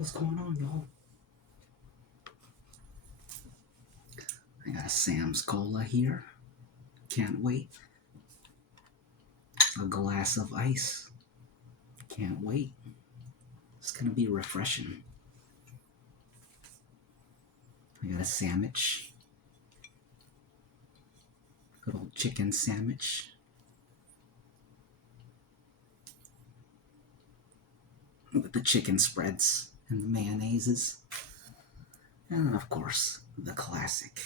What's going on, y'all? I got a Sam's Cola here. Can't wait. A glass of ice. Can't wait. It's gonna be refreshing. I got a sandwich. Good old chicken sandwich. With the chicken spreads and the mayonnaises. And of course, the classic.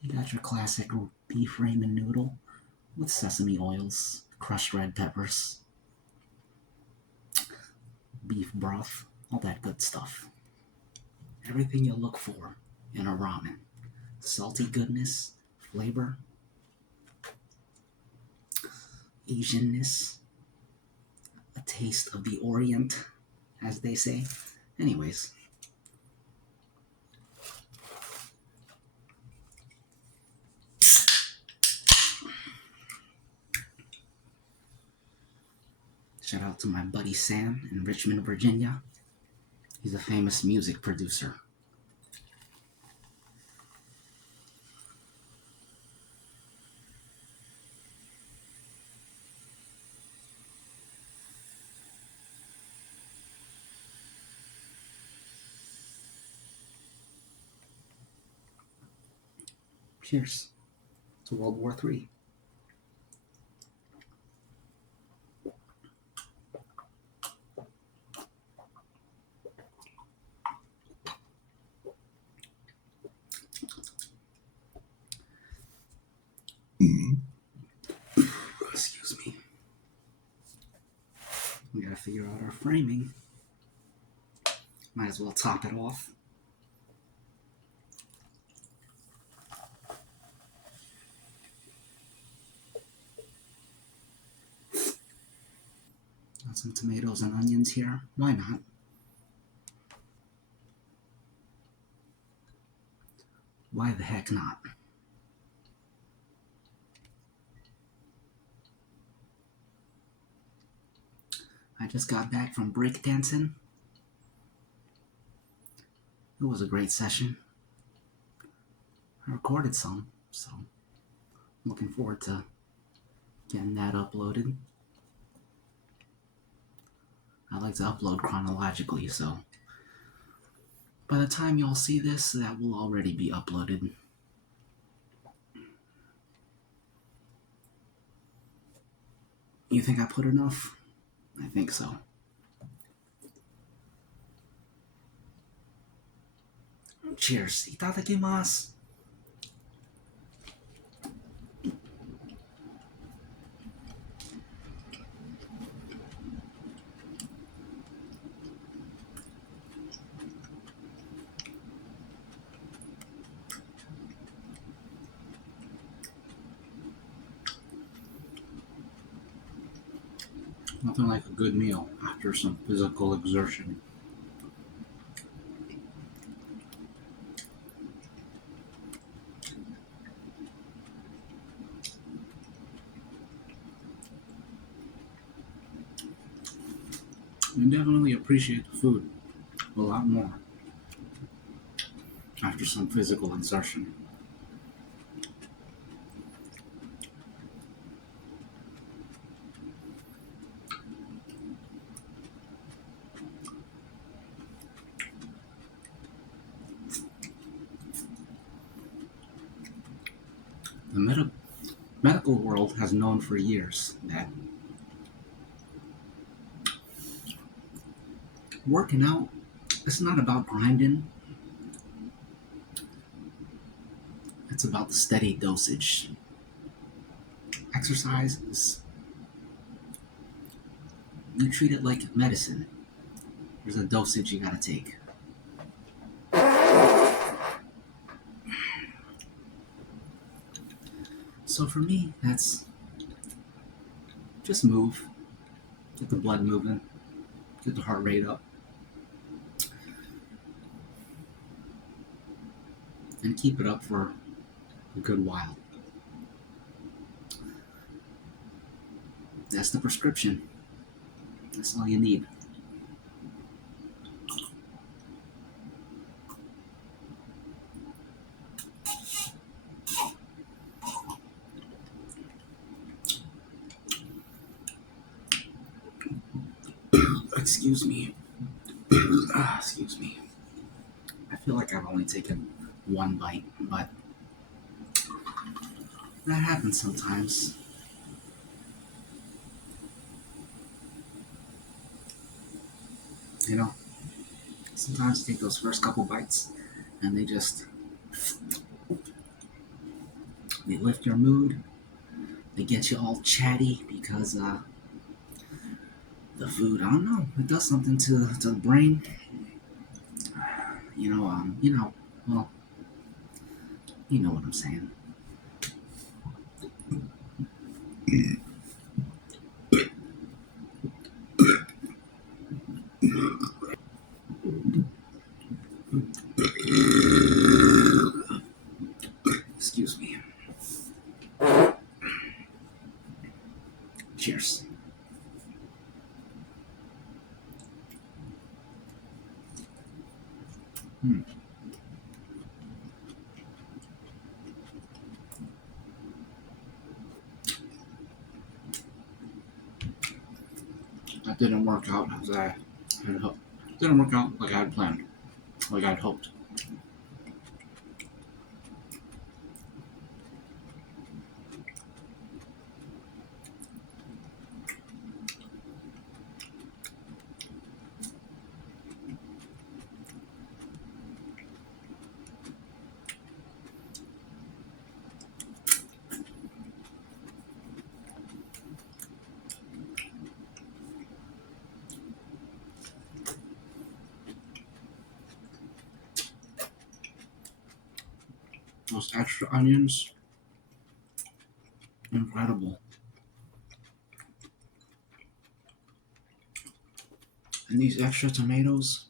You got your classic beef ramen noodle with sesame oils, crushed red peppers, beef broth, all that good stuff. Everything you look for in a ramen. Salty goodness, flavor, Asianness, a taste of the Orient, as they say. Anyways, shout out to my buddy Sam in Richmond, Virginia. He's a famous music producer. Cheers to World War III. Excuse me. We gotta figure out our framing. Might as well top it off. Got some tomatoes and onions here. Why not? Why the heck not? I just got back from breakdancin. It was a great session. I recorded some, so I'm looking forward to getting that uploaded. I like to upload chronologically, so by the time y'all see this, that will already be uploaded. You think I put enough? I think so. Cheers. Itadakimasu. Nothing like a good meal after some physical exertion. You definitely appreciate the food a lot more after some physical exertion. The medical world has known for years that working out is not about grinding, it's about the steady dosage. Exercise is, you treat it like medicine. There's a dosage you gotta take. So for me, that's just move, get the blood moving, get the heart rate up, and keep it up for a good while. That's the prescription. That's all you need. Excuse me. Excuse me. I feel like I've only taken one bite, but that happens sometimes. You know, sometimes you take those first couple bites and they lift your mood. They get you all chatty because the food, I don't know, it does something to the brain. Well, you know what I'm saying. Excuse me. Cheers. That didn't work out as I had hoped. Didn't work out like I had planned, like I had hoped. Those extra onions, incredible. And these extra tomatoes,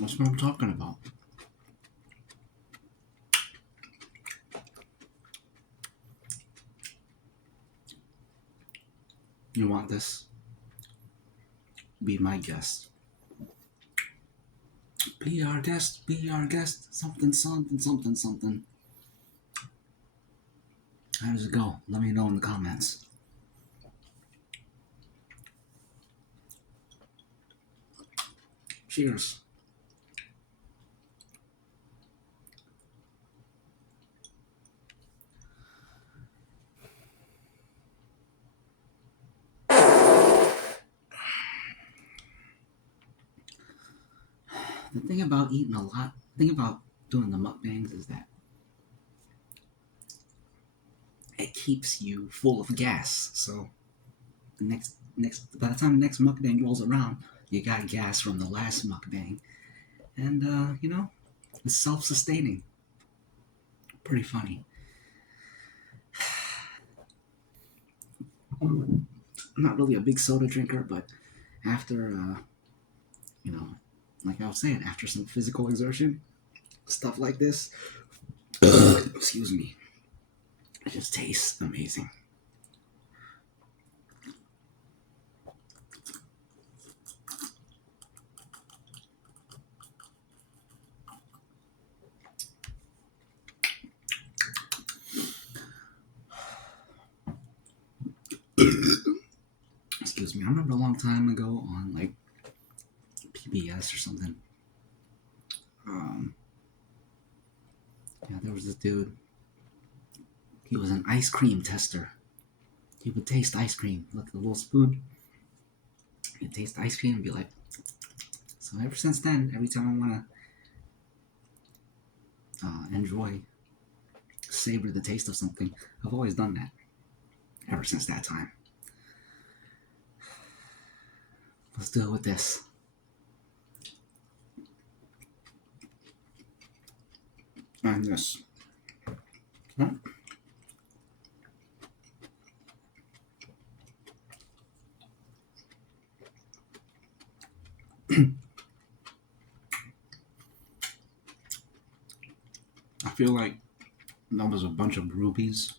that's what I'm talking about. You want this? Be my guest. Be our guest, be our guest. Something, something, something, something. How does it go? Let me know in the comments. Cheers. The thing about eating a lot, the thing about doing the mukbangs is that it keeps you full of gas. So by the time the next mukbang rolls around, you got gas from the last mukbang, and it's self-sustaining. Pretty funny. I'm not really a big soda drinker, but after like I was saying, after some physical exertion, stuff like this, excuse me, it just tastes amazing. Excuse me. I remember a long time ago on like PBS or something. Yeah, there was this dude. He was an ice cream tester. He would taste ice cream, like a little spoon. He'd taste ice cream and be like. So ever since then, every time I want to savor the taste of something, I've always done that. Ever since that time. Let's deal with this. And this. Huh? I feel like that was a bunch of rubies.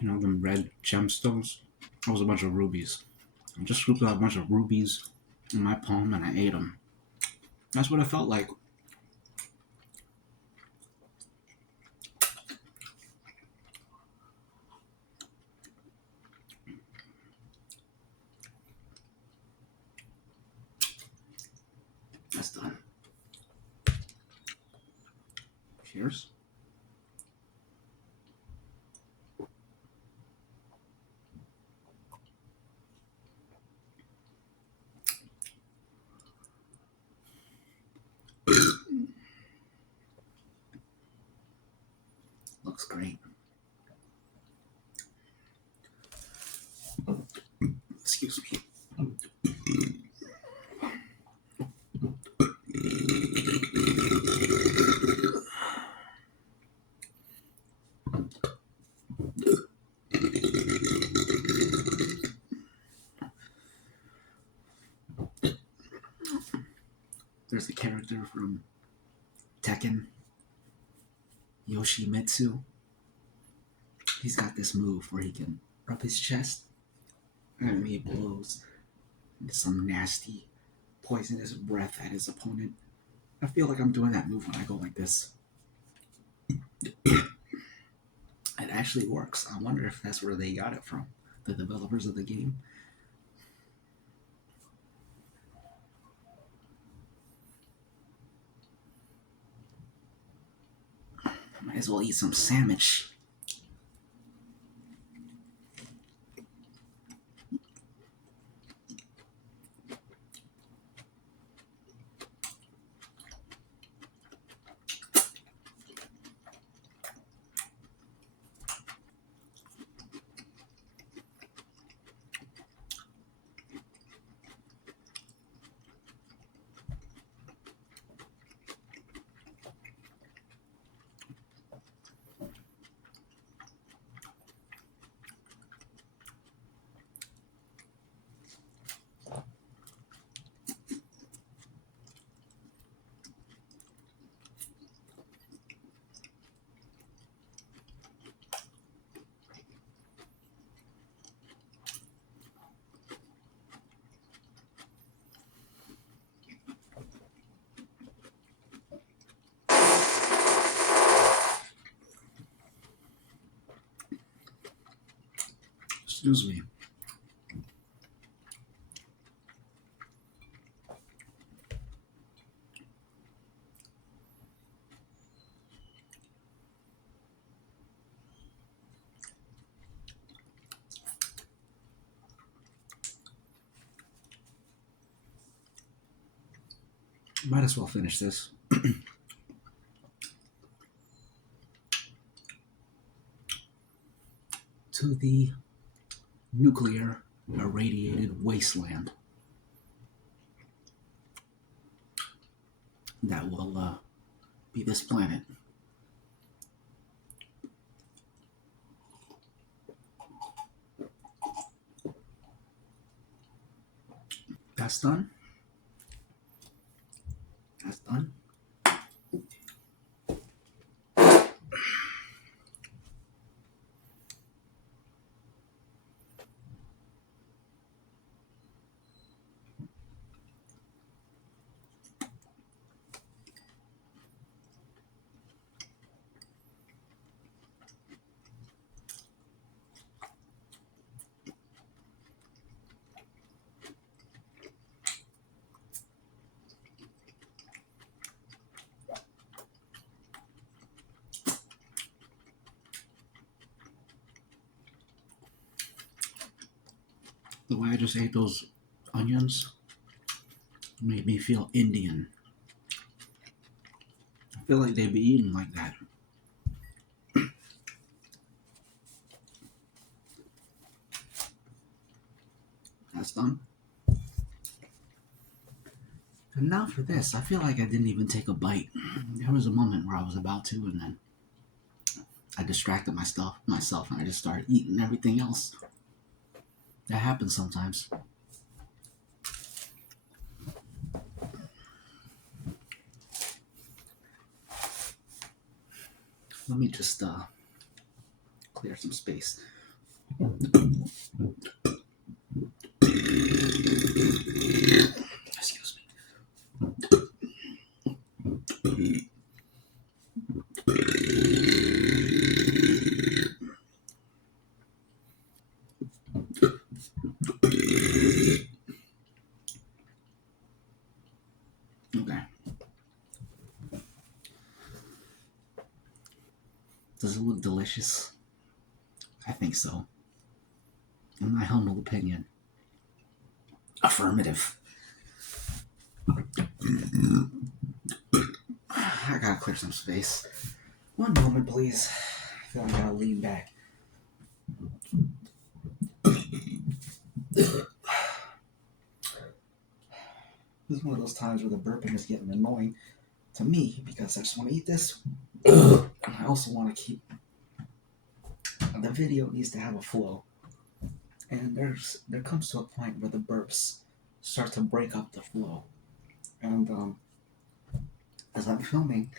You know, them red gemstones. That was a bunch of rubies. I just scooped out a bunch of rubies in my palm and I ate them. That's what it felt like. That's done. Cheers. Looks great. Excuse me. There's the character from Tekken, Yoshimitsu. He's got this move where he can rub his chest and he blows some nasty, poisonous breath at his opponent. I feel like I'm doing that move when I go like this. It actually works. I wonder if that's where they got it from, the developers of the game. Might as well eat some Sammich. Excuse me. Might as well finish this. To the nuclear irradiated wasteland that will be this planet. That's done. That's done. The way I just ate those onions made me feel Indian. I feel like they'd be eating like that. That's done. And now for this, I feel like I didn't even take a bite. There was a moment where I was about to, and then I distracted myself, and I just started eating everything else. That happens sometimes. Let me just clear some space. Excuse me. Okay. Does it look delicious? I think so. In my humble opinion. Affirmative. I gotta clear some space. One moment, please. I feel like I gotta lean back. This is one of those times where the burping is getting annoying to me because I just want to eat this. And I also want to keep the video needs to have a flow. And there comes to a point where the burps start to break up the flow. And as I'm filming,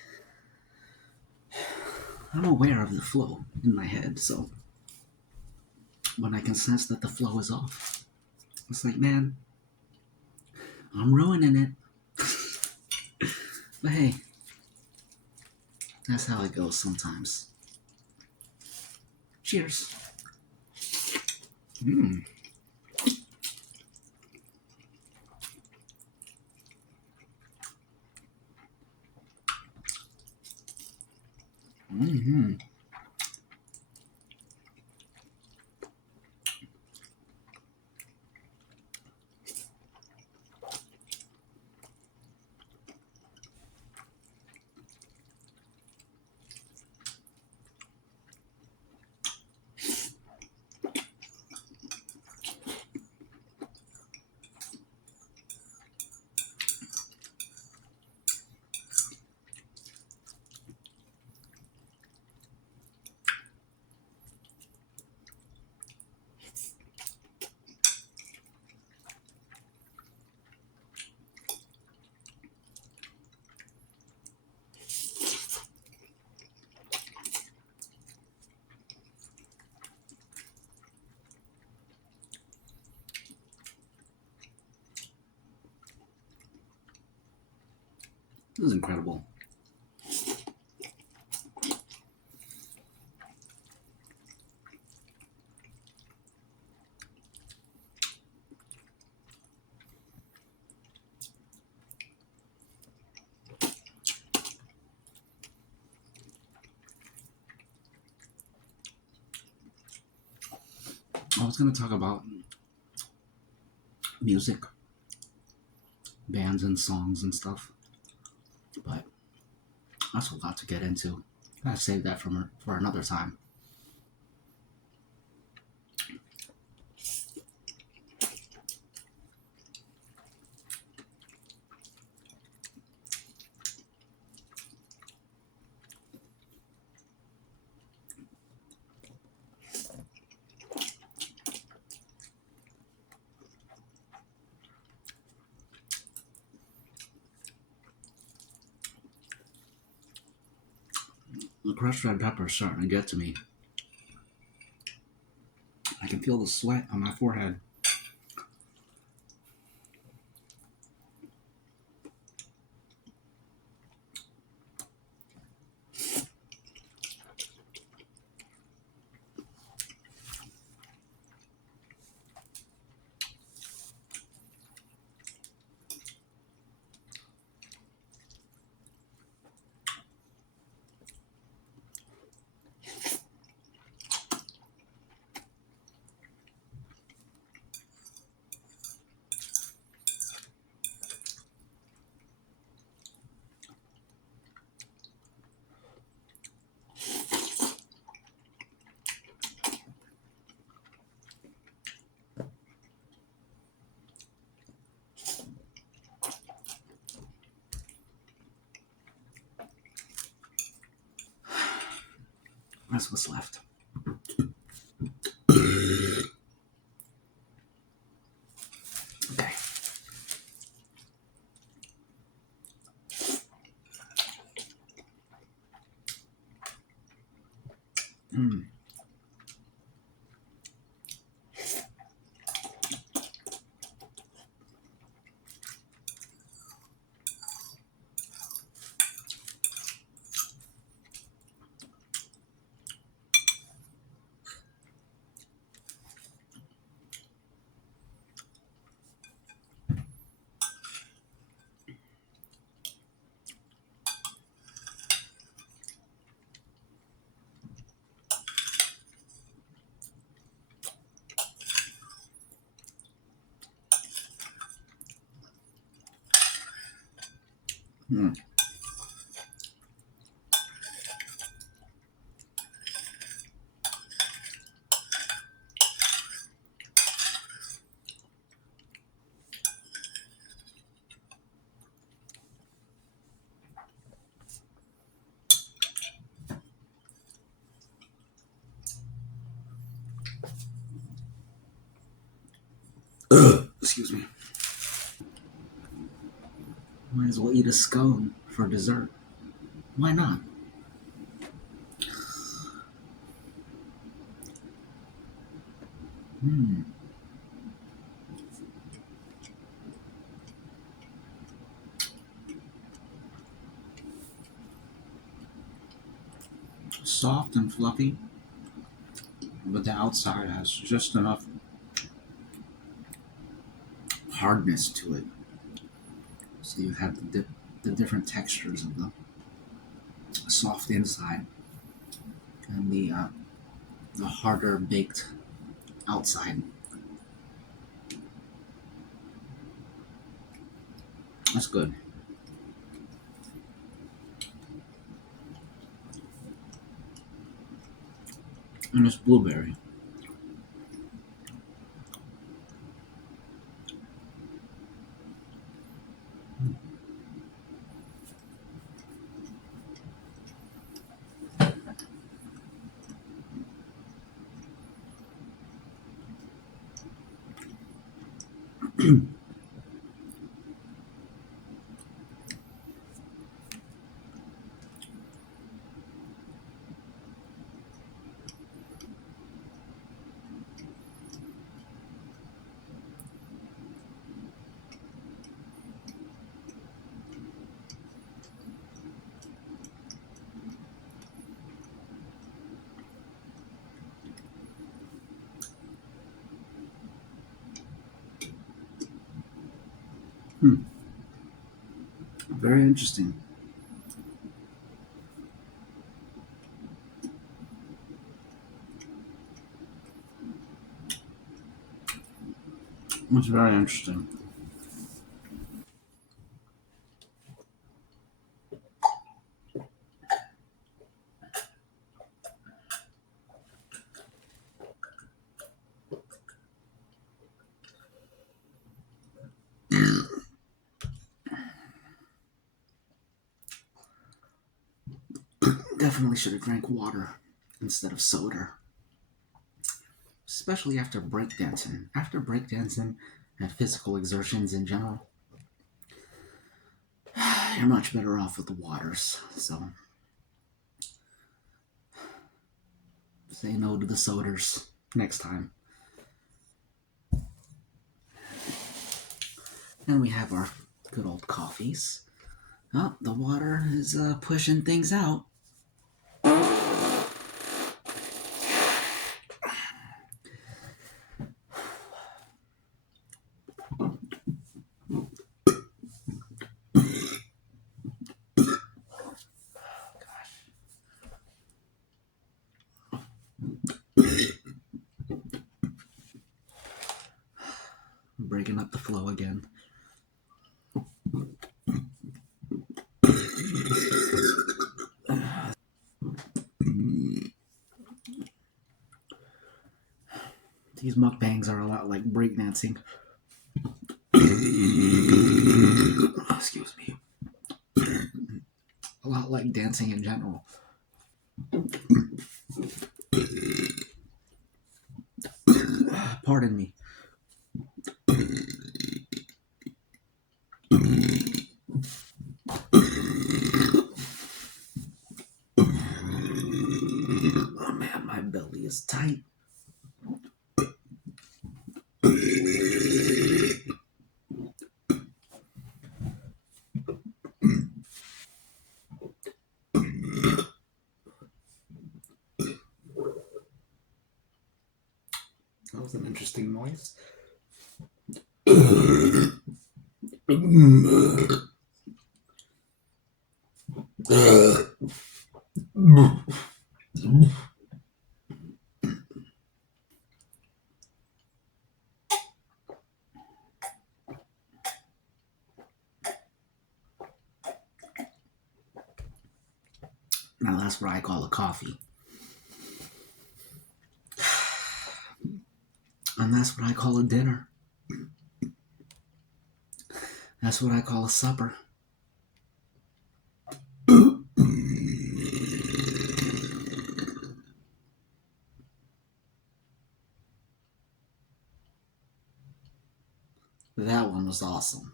I'm aware of the flow in my head, so when I can sense that the flow is off, it's like, man, I'm ruining it. But hey, that's how it goes sometimes. Cheers. Mmm. Mm-hmm. This is incredible. I was going to talk about music, bands and songs and stuff, but that's a lot to get into. I'll save that for another time. The crushed red pepper is starting to get to me. I can feel the sweat on my forehead. That's what's left. Okay. Mm. Mm. Excuse me. Might as well eat a scone for dessert. Why not? Mm. Soft and fluffy, but the outside has just enough hardness to it. So you have the different textures of the soft inside and the harder baked outside. That's good. And it's blueberry. Hmm. Very interesting. It's very interesting. Definitely should have drank water instead of soda. Especially after breakdancing. After breakdancing and physical exertions in general, you're much better off with the waters. So say no to the sodas next time. And we have our good old coffees. Oh, the water is pushing things out. Breaking up the flow again. These mukbangs are a lot like breakdancing. Excuse me. A lot like dancing in general. Pardon me. Oh man, It's tight. That was an interesting noise. Now that's what I call a coffee. And that's what I call a dinner. That's what I call a supper. That one was awesome.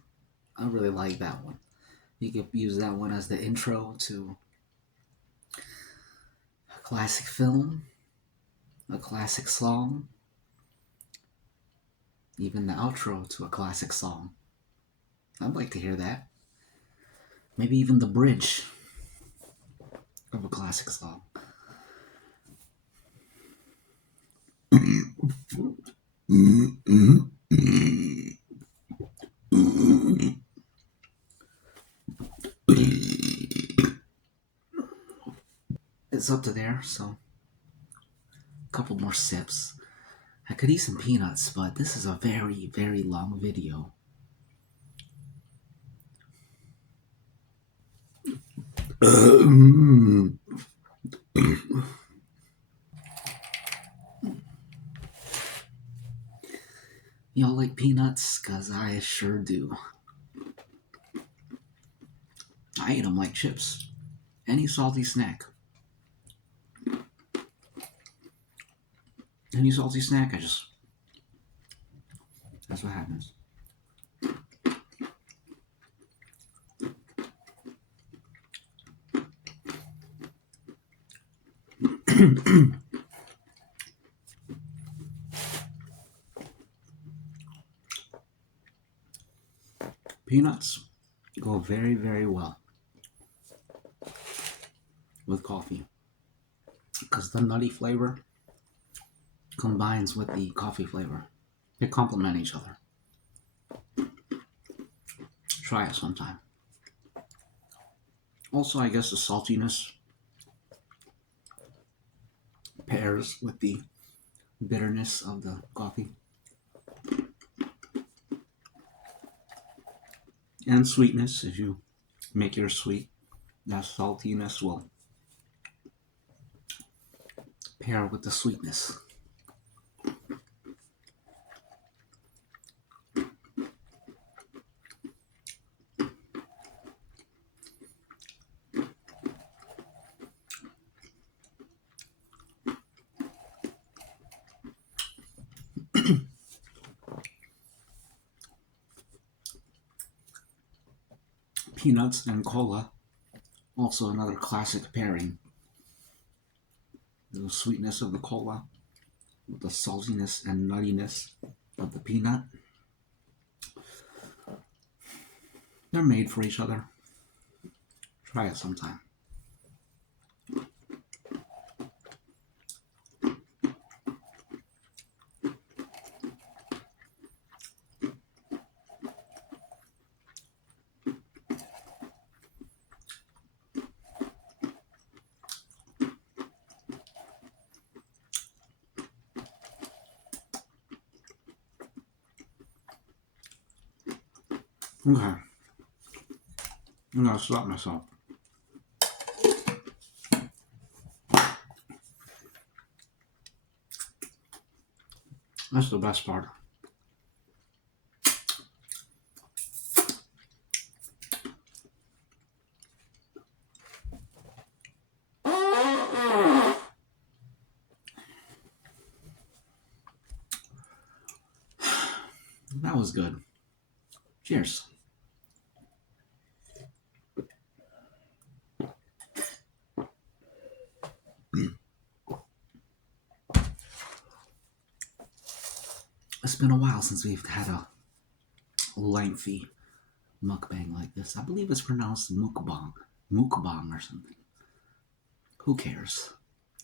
I really like that one. You could use that one as the intro to a classic film, a classic song, even the outro to a classic song. I'd like to hear that. Maybe even the bridge of a classic song. It's up to there, so a couple more sips. I could eat some peanuts, but this is a very, very long video. Y'all like peanuts? Cause I sure do. I eat them like chips. Any salty snack. Any salty snack, that's what happens. Peanuts go very, very well with coffee because the nutty flavor combines with the coffee flavor. They complement each other. Try it sometime. Also, I guess the saltiness pairs with the bitterness of the coffee. And sweetness, if you make yours sweet, that saltiness will pair with the sweetness. Peanuts and cola, also another classic pairing. The sweetness of the cola with the saltiness and nuttiness of the peanut. They're made for each other. Try it sometime. Okay. I'm gonna stop myself. That's the best part. That was good. Cheers. been a while since we've had a lengthy mukbang like this. I believe it's pronounced mukbang, mukbang or something. Who cares?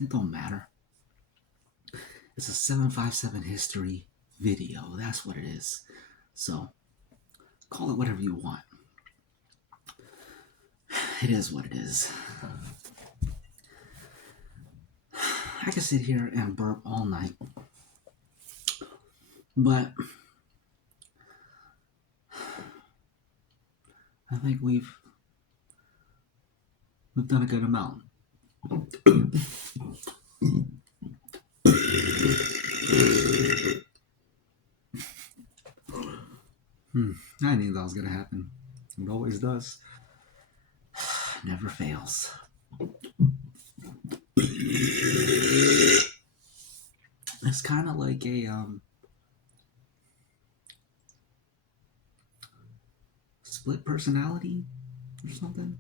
It don't matter. It's a 757 history video. That's what it is. So call it whatever you want. It is what it is. I can sit here and burp all night, but I think we've done a good amount. I knew that was gonna happen. It always does. Never fails. It's kind of like a split personality or something.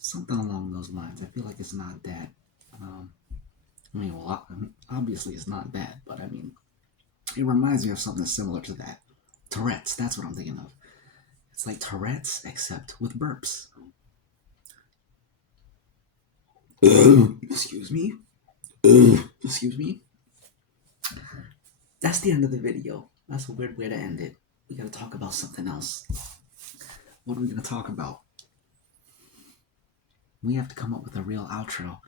Something along those lines. I feel like it's not that. Well, obviously it's not that, but I mean, it reminds me of something similar to that. Tourette's, that's what I'm thinking of. It's like Tourette's, except with burps. Excuse me. Excuse me. That's the end of the video. That's a weird way to end it. We gotta talk about something else. What are we gonna talk about? We have to come up with a real outro.